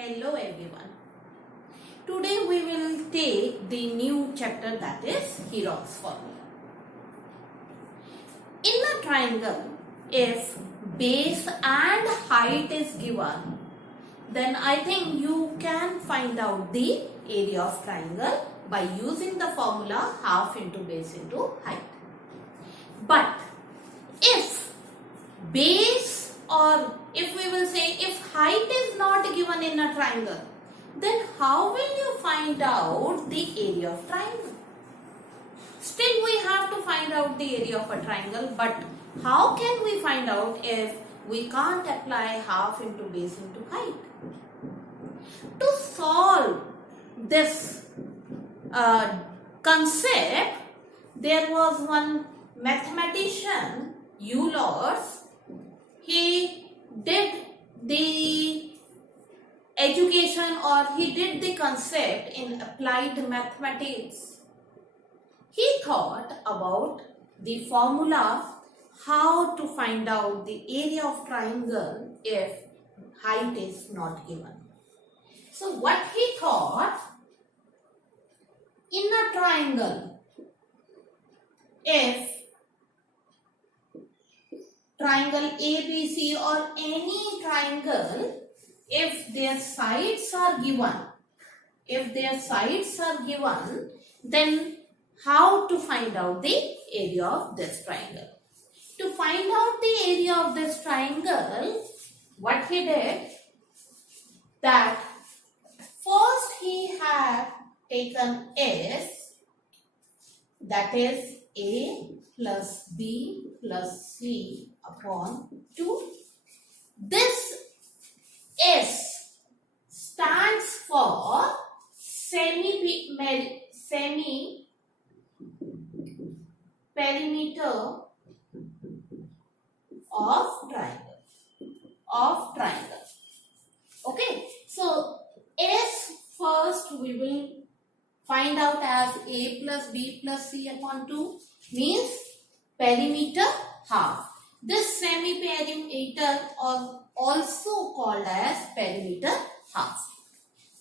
Hello everyone. Today we will take the new chapter, that is Heron's formula. In a triangle, if base and height is given, then I think you can find out the area of triangle by using the formula half into base into height. But if base, or if we will say if height is not given in a triangle, then how will you find out the area of triangle? Still we have to find out the area of a triangle, but how can we find out if we can't apply half into base into height? To solve this concept, there was one mathematician, Euler's. He did the education, or he did the concept in applied mathematics. He thought about the formula how to find out the area of triangle if height is not given. So what he thought, in a triangle, if triangle ABC or any triangle, if their sides are given, then how to find out the area of this triangle? To find out the area of this triangle, what he did, that first he had taken S, that is A plus B plus C upon 2. This S stands for semi-perimeter of triangle. Okay, so S first we will find out as A plus B plus C upon 2, means perimeter half. This semi-perimeter or also called as perimeter half.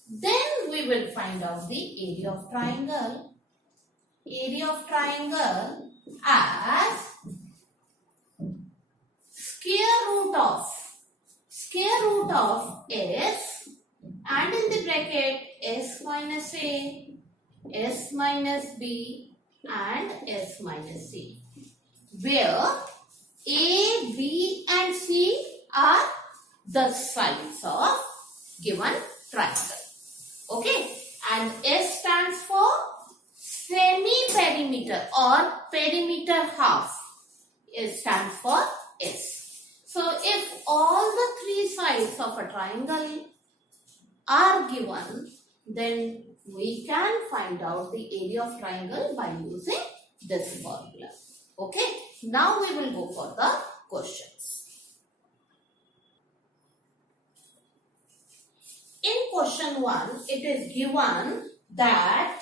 Then we will find out the area of triangle. Area of triangle as square root of S, and in the bracket S minus A, S minus B and S minus C, where A, B and C are the sides of given triangle. Okay, and S stands for semi-perimeter or perimeter half. It stands for S. So if all the three sides of a triangle are given, then we can find out the area of triangle by using this formula. Okay, now we will go for the questions. In question 1, it is given that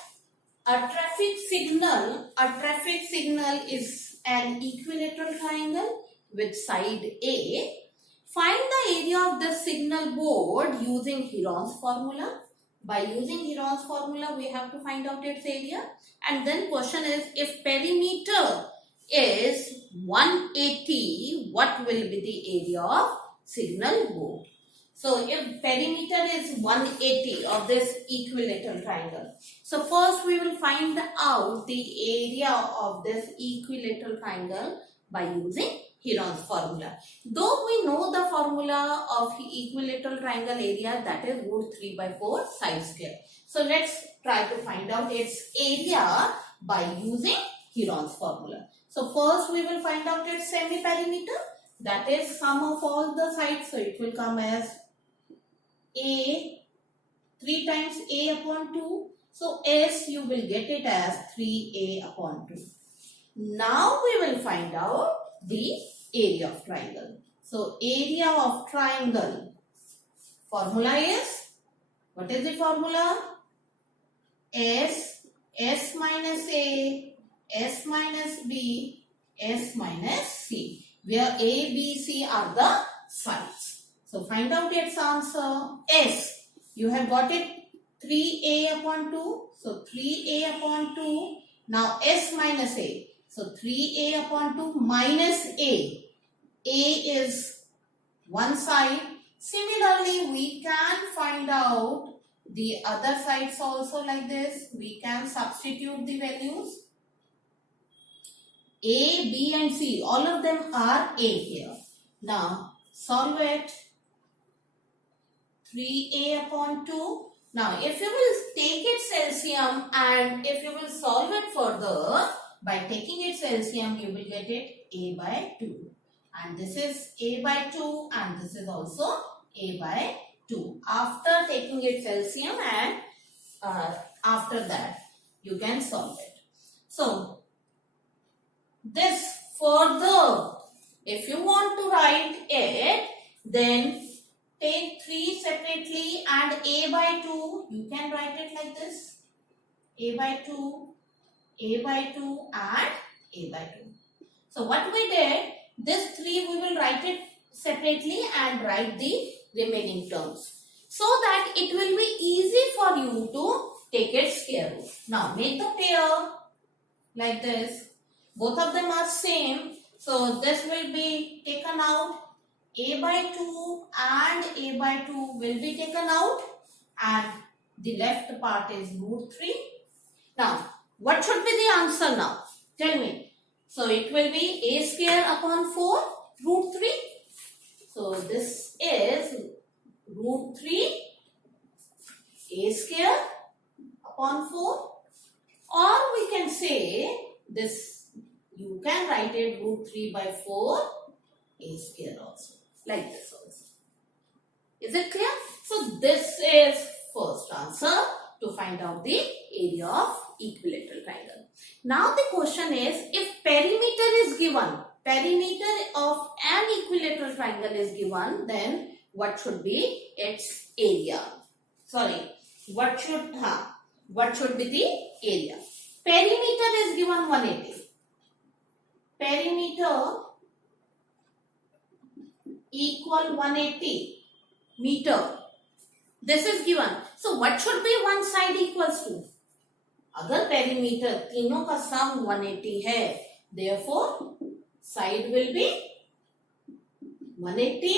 a traffic signal is an equilateral triangle with side A. Find the area of the signal board using Heron's formula. By using Heron's formula, we have to find out its area. And then question is, if perimeter is 180, what will be the area of signal board? So if perimeter is 180 of this equilateral triangle, so first we will find out the area of this equilateral triangle by using Heron's formula. Though we know the formula of equilateral triangle area, that is root 3 by 4 side square. So let's try to find out its area by using Heron's formula. So first we will find out its semi-perimeter, that is sum of all the sides. So it will come as A, 3 times A upon 2. So S you will get it as 3A upon 2. Now we will find out the area of triangle. So area of triangle, formula is, what is the formula? S minus A, S minus B, S minus C, where A, B, C are the sides. So find out its answer. S, You have got it 3a upon 2. So 3a upon 2. Now s minus a. So 3a upon 2 minus a. A is one side. Similarly, we can find out the other sides also like this. We can substitute the values. A, B and C, all of them are A here. Now, solve it. 3a upon 2. Now, if you will take its LCM and if you will solve it further, by taking its LCM, you will get it a by 2. And this is a by 2 and this is also a by 2. After taking its LCM and after that, you can solve it. So, this further, if you want to write it, then take 3 separately and a by 2, you can write it like this. A by 2, a by 2 and a by 2. So what we did, this 3 we will write it separately and write the remaining terms. So that it will be easy for you to take its square root. Now make the pair like this. Both of them are same. So this will be taken out. A by 2 and a by 2 will be taken out. And the left part is root 3. Now, what should be the answer now? Tell me. So it will be a square upon 4 root 3. So this is root 3 a square upon 4. Or we can say this, you can write it root 3 by 4 a square also. Like this also. Is it clear? So this is first answer to find out the area of equilateral triangle. Now the question is, if perimeter is given, perimeter of an equilateral triangle is given, then what should be its area? Sorry, what should be the area? Perimeter is given 180. Perimeter equal 180 meter. This is given. So what should be one side equals to? अगर perimeter तीनों का sum 180 है, therefore side will be 180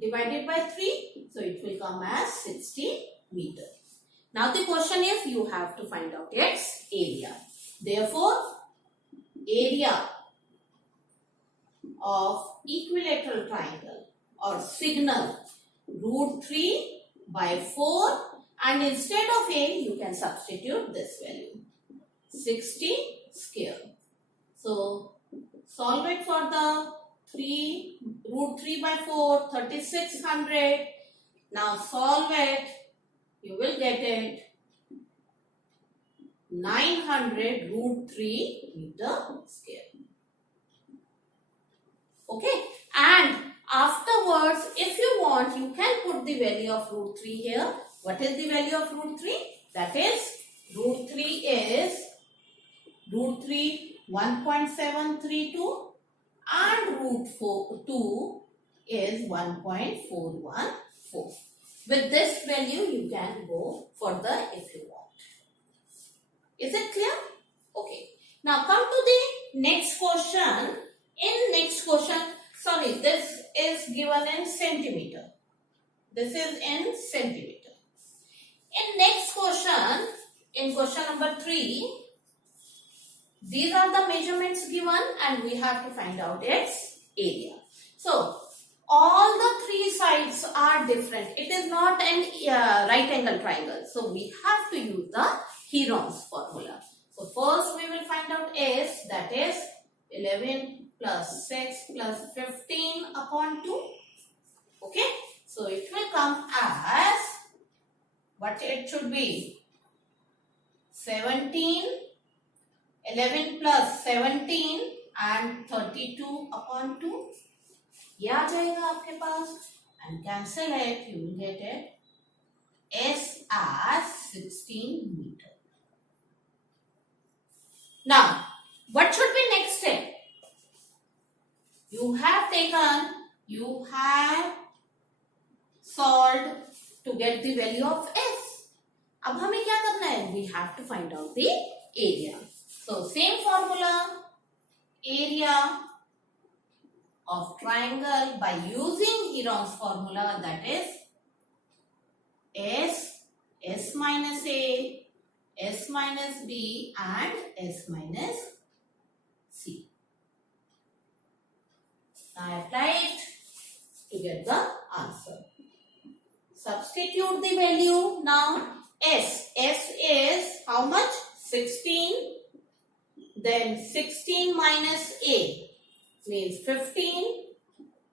divided by 3. So it will come as 60 meter. Now the question is, you have to find out its area. Therefore, area of equilateral triangle or signal root 3 by 4, and instead of a you can substitute this value 60 square. So solve it for the root 3 by 4, 3600. Now solve it, you will get it 900 root 3 meter square. Okay, and afterwards, if you want, you can put the value of root 3 here. What is the value of root 3? That is, root 3 is 1.732 and root 2 is 1.414. With this value, you can go further if you want. Is it clear? Okay. Now come to the next question. In next question, sorry, this is given in centimeter. This is in centimeter. In next question, in question number 3, these are the measurements given and we have to find out its area. So, all the 3 sides are different. It is not an right angle triangle. So, we have to use the Heron's formula. So, first we will find out S, that is 11 plus 6 plus 15 upon 2. Okay. So, it will come as, what it should be? 17, 11 plus 17 and 32 upon 2. ये आ जाएगा आपके पास and cancel it, you will get it S as 16 meter. Now, what should be next step? You have solved to get the value of अब हमें क्या करना है? We have to find out the area. So same formula, area of triangle by using Heron's formula, that is S minus A, S minus B and S minus C. Now apply it to get the answer. Substitute the value now. S is how much? 16. Then 16 minus A means 15.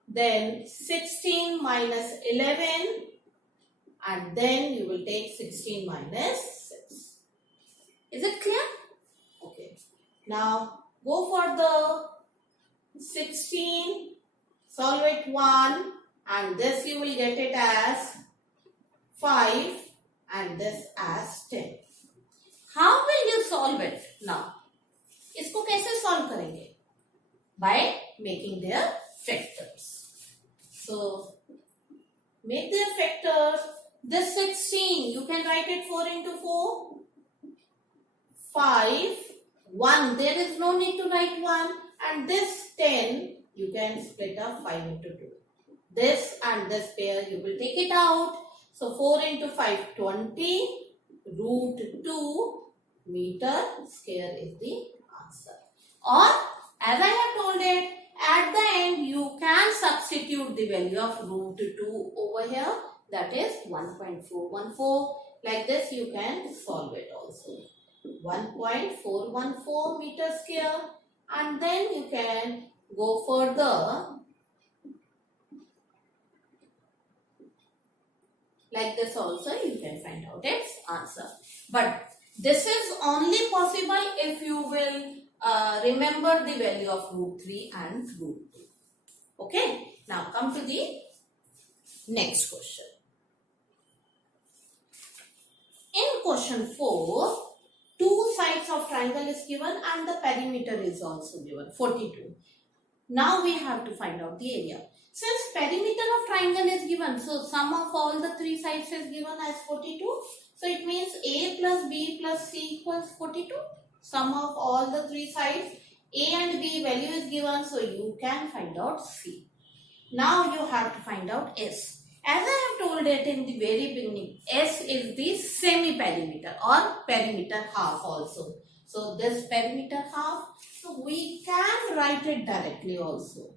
Then 16 minus 11. And then you will take 16 minus 6. Is it clear? Okay. Now go for the 16. Solve it 1. And this you will get it as 5 and this as 10. How will you solve it now? इसको कैसे solve करेंगे? By making their factors. So make their factors. This 16 you can write it 4 into 4. 5 1. There is no need to write 1. And this 10 you can split up 5 into 2. This and this pair you will take it out. So 4 into 5, 20. Root 2 meter square is the answer. Or as I have told it, at the end you can substitute the value of root 2 over here. That is 1.414. Like this you can solve it also. 1.414 meter square. And then you can go further. Like this also you can find out its answer. But this is only possible if you will remember the value of root 3 and root 2. Okay. Now come to the next question. In question 4, two sides of triangle is given and the perimeter is also given, 42. Now we have to find out the area. Since perimeter of triangle is given, so sum of all the three sides is given as 42. So it means A plus B plus C equals 42. Sum of all the three sides, A and B value is given, so you can find out C. Now you have to find out S. As I have told it in the very beginning, S is the semi-perimeter or perimeter half also. So this perimeter half, so we can write it directly also.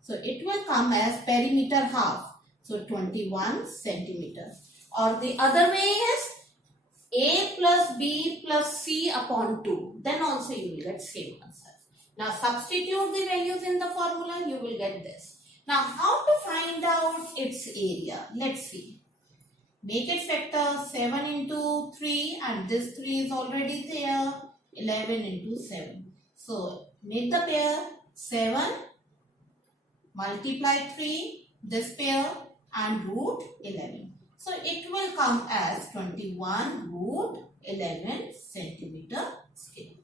So it will come as perimeter half. So 21 centimeter. Or the other way is A plus B plus C upon 2. Then also you will get same answer. Now substitute the values in the formula, you will get this. Now how to find out its area? Let's see. Make it factor 7 into 3 and this 3 is already there. 11 into 7. So make the pair 7. Multiply 3, this pair and root 11. So it will come as 21 root 11 centimeter square.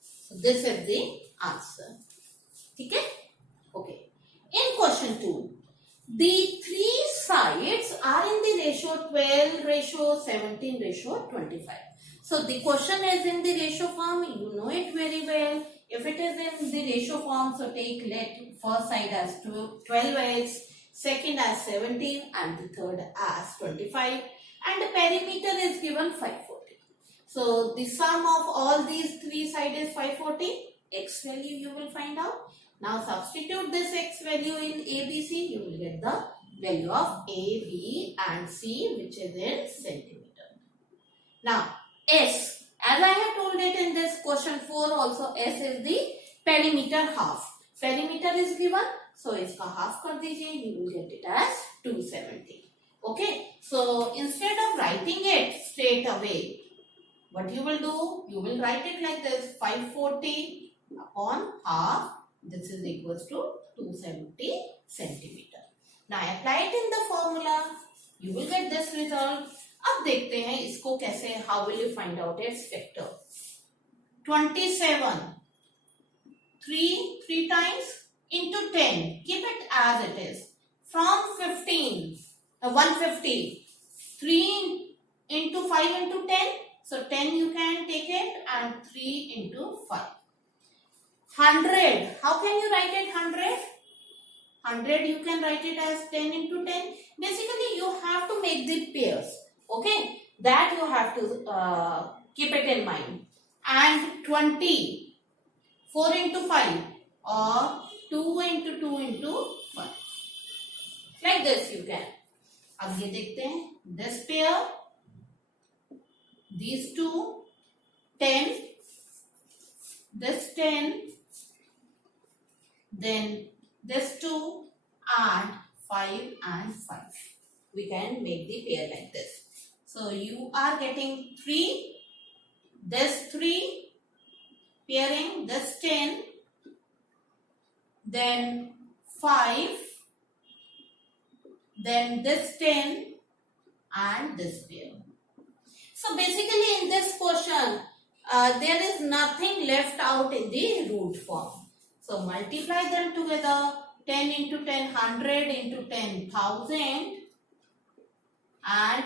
So this is the answer. Okay? Okay. In question 2, the three sides are in the ratio 12, ratio 17, ratio 25. So the question is in the ratio form, you know it very well. If it is in the ratio form, so take let first side as 12x, second as 17 and the third as 25 and the perimeter is given 540. So the sum of all these three sides is 540. X value you will find out. Now substitute this X value in A, B, C. You will get the value of A, B and C which is in centimeter. Now S. As I have told it in this question 4 also, S is the perimeter half. Perimeter is given, so iska half kar dijiye, you will get it as 270. Okay, so instead of writing it straight away, what you will do, you will write it like this, 540 upon half, this is equals to 270 centimeter. Now apply it in the formula, you will get this result. अब देखते हैं इसको कैसे, how will you find out its factor? 27 3 times into 10, keep it as it is. From 15 150, 3 into 5 into 10. So 10 you can take it and 3 into 5. 100. How can you write it 100? 100 you can write it as 10 into 10. Basically you have to make the pairs. Okay. That you have to keep it in mind. And 20. 4 into 5 or 2 into 2 into 5. Like this you can. अब ये देखते हैं. This pair. These two. 10. This 10. Then this 2 and 5 and 5. We can make the pair like this. So you are getting 3, this 3, pairing this 10, then 5, then this 10 and this pair. So basically in this question, there is nothing left out in the root form. So multiply them together. 10 into 10, 100 into 10, 1000 and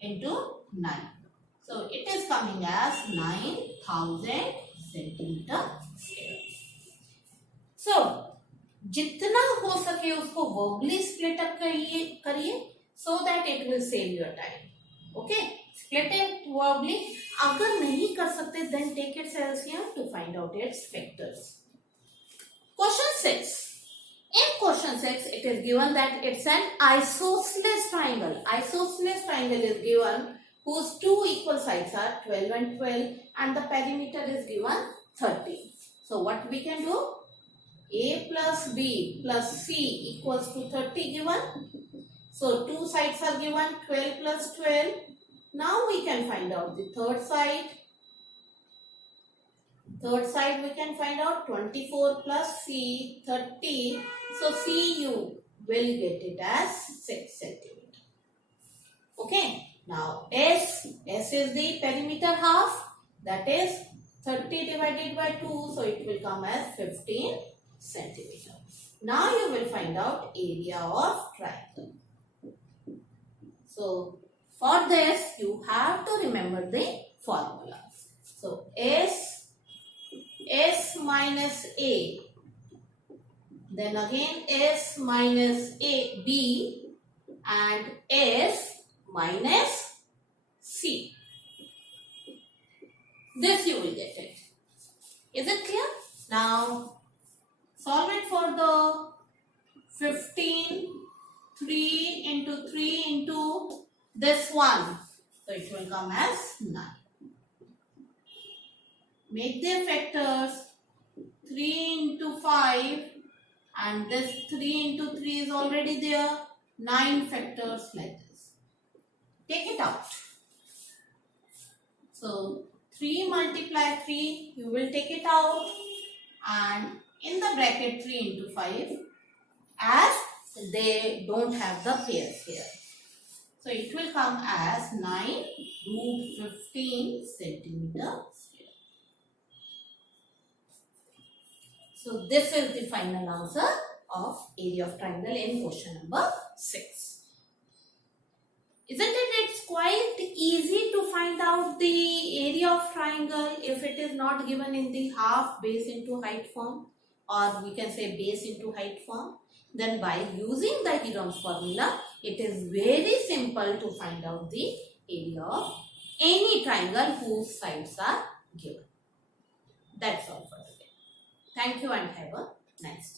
into 9. So it is coming as 9000 centimeter square. So जितना हो सके उसको verbally split up करिए so that it will save your time. Okay, split it verbally. अगर नहीं कर सकते then take its LCM to find out its factors. Question 6. In question 6, it is given that it's an isosceles triangle. Isosceles triangle is given whose two equal sides are 12 and 12 and the perimeter is given 30. So what we can do? A plus B plus C equals to 30 given. So two sides are given 12 plus 12. Now we can find out the third side. Third side we can find out 24 plus C 30. So CU will get it as 6 centimeter. Okay. Now S is the perimeter half. That is 30 divided by 2. So it will come as 15 centimeter. Now you will find out area of triangle. So for this you have to remember the formula. So S minus A, then again S minus A B and S minus C. This you will get it. Is it clear? Now solve it for the 15, 3 into 3 into this one. So it will come as 9. Make their factors 3 into 5 and this 3 into 3 is already there. 9 factors like this. Take it out. So 3 multiply 3, you will take it out and in the bracket 3 into 5 as they don't have the pairs here. So it will come as 9 root 15 centimeter square. So this is the final answer of area of triangle in question number 6. Isn't it? It's quite easy to find out the area of triangle if it is not given in the half base into height form, or we can say base into height form. Then by using the Heron's formula, it is very simple to find out the area of any triangle whose sides are given. That's all for today. Thank you and have a nice day.